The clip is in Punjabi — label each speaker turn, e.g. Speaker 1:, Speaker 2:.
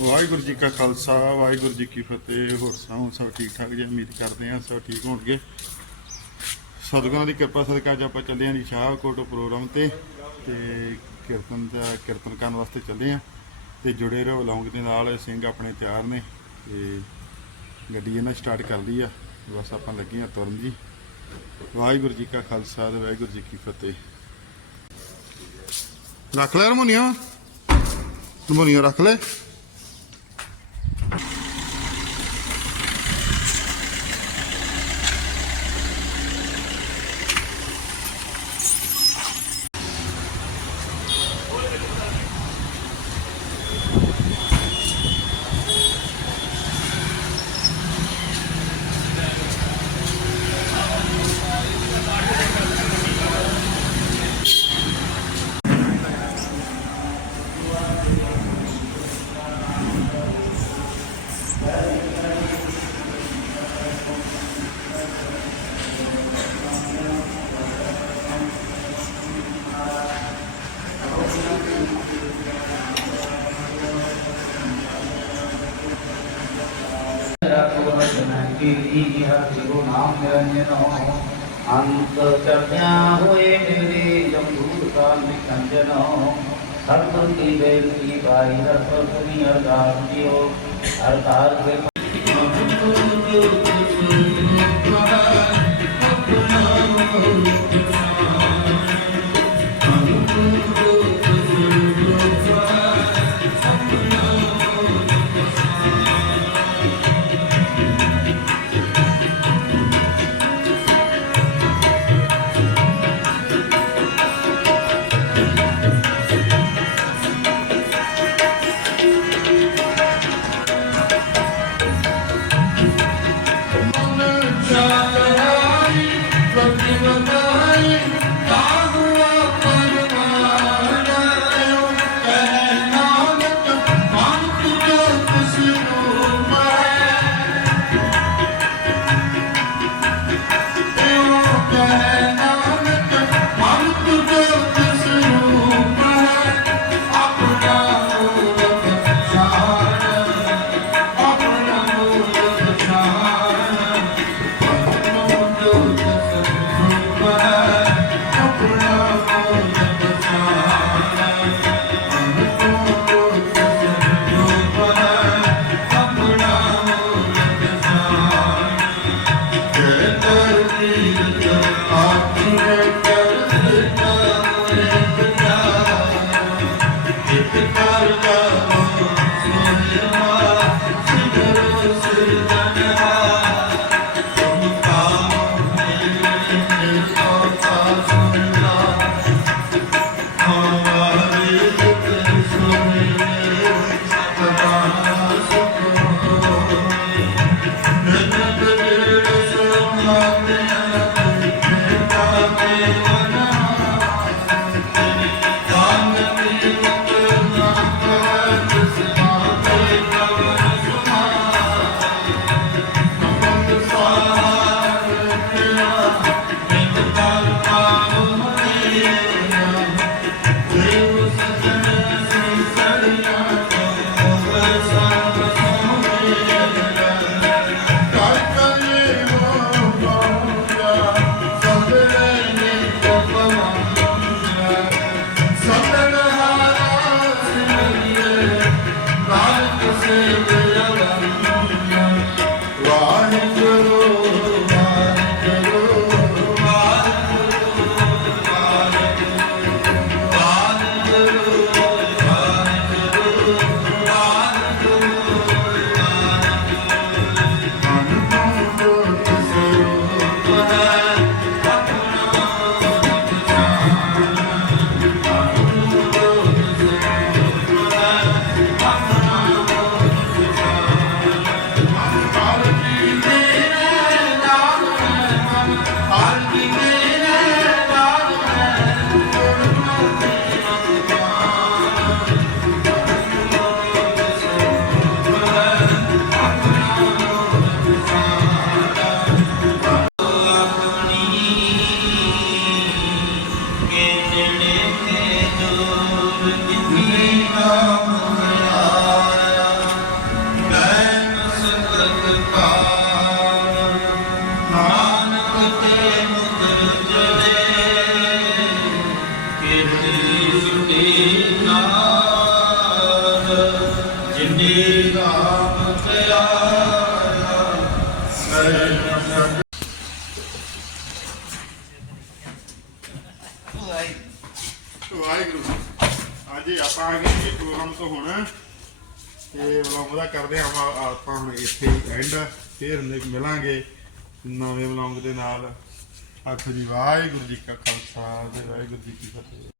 Speaker 1: ਵਾਹਿਗੁਰੂ ਜੀ ਕਾ ਖਾਲਸਾ, ਵਾਹਿਗੁਰੂ ਜੀ ਕੀ ਫਤਿਹ। ਹੋਰ ਸਭ ਸਭ ਠੀਕ ਠਾਕ ਜੀ? ਉਮੀਦ ਕਰਦੇ ਹਾਂ ਸਭ ਠੀਕ ਹੋਣਗੇ। ਸਤਿਗੁਰਾਂ ਦੀ ਕਿਰਪਾ ਸਦਕਾ ਅੱਜ ਆਪਾਂ ਚੱਲੇ ਹਾਂ ਜੀ ਸ਼ਾਹਕੋਟ ਪ੍ਰੋਗਰਾਮ ਤੇ ਤੇ ਕੀਰਤਨ ਦਾ ਕੀਰਤਨ ਕਰਨ ਵਾਸਤੇ ਚੱਲੇ ਹਾਂ ਤੇ ਜੁੜੇ ਰਹੋ ਲੌਂਗ ਦੇ ਨਾਲ, ਸਿੰਘ ਆਪਣੇ ਤਿਆਰ ਨੇ ਤੇ ਗੱਡੀ ਇਹਨਾਂ ਸਟਾਰਟ ਕਰ ਲਈ ਆ। ਬਸ ਆਪਾਂ ਲੱਗੇ ਹਾਂ ਤੁਰਨ ਜੀ। ਵਾਹਿਗੁਰੂ ਜੀ ਕਾ ਖਾਲਸਾ ਤੇ ਵਾਹਿਗੁਰੂ ਜੀ ਕੀ ਫਤਿਹ। ਰੱਖ ਲੈ ਹਰਮੋਨੀਅਮ ਹਰਮੋਨੀਅਮ ਰੱਖ ਲੈ।
Speaker 2: ਨਾਮ ਨਿਰੰਜਨੋ ਅੰਤ ਚਰਨਿਆ ਹੋਏ ਮੇਰੇ ਜਮਦੂਤ ਕਾਲ ਨਿਕੰਜਨੋ ਸਰਬ ਕੀ ਬੇਨਤੀ ਭਾਈ ਰਤ ਸੁਨੀ ਅਰਦਾਸ ਜਿਓ ਅਰਦਾਸ ਦੇ Hallelujah. Thank you.
Speaker 1: ਵਾਹਿਗੁਰੂ ਅੱਜ ਆਪਾਂ ਆ ਗਏ ਜੀ ਪ੍ਰੋਗਰਾਮ ਤੋਂ ਹੁਣ। ਤੇ ਵਲੌਗ ਦਾ ਕਰਦੇ ਹਾਂ ਆਪਾਂ ਆਪਾਂ ਹੁਣ ਇੱਥੇ ਐਂਡ ਫੇਰ ਮਿਲਾਂਗੇ ਨਵੇਂ ਵਲੌਗ ਦੇ ਨਾਲ। ਆਖੋ ਜੀ, ਵਾਹਿਗੁਰੂ ਜੀ ਕਾ ਖਾਲਸਾ ਤੇ ਵਾਹਿਗੁਰੂ ਜੀ ਕੀ ਫਤਿਹ।